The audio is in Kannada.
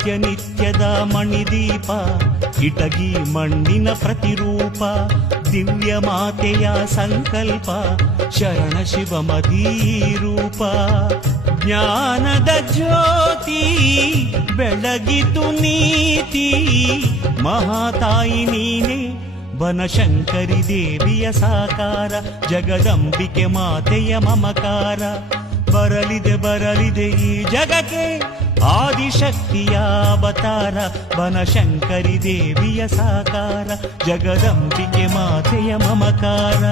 ಸತ್ಯನಿತ್ಯದ ಮಣಿದೀಪ, ಇಟಗಿ ಮಣ್ಣಿನ ಪ್ರತಿರೂಪ, ದಿವ್ಯ ಮಾತೆಯ ಸಂಕಲ್ಪ, ಶರಣ ಶಿವಮತೀ ರೂಪ. ಜ್ಞಾನದ ಜ್ಯೋತಿ ಬೆಳಗಿತು ನೀತಿ, ಮಹಾತಾಯಿ ನೀನೆ ಬನಶಂಕರಿ ದೇವಿಯ ಸಾಕಾರ, ಜಗದಂಬಿಕೆ ಮಾತೆಯ ಮಮಕಾರ. ಬರಲಿದೆ ಬರಲಿದೆ ಈ ಜಗಕ್ಕೆ ಆದಿಶಕ್ತಿಯ ಅವತಾರ, ಬನಶಂಕರಿ ದೇವಿಯ ಸಾಕಾರ, ಜಗದಂಬಿಕೆ ಮಾತೆಯ ಮಮಕಾರ.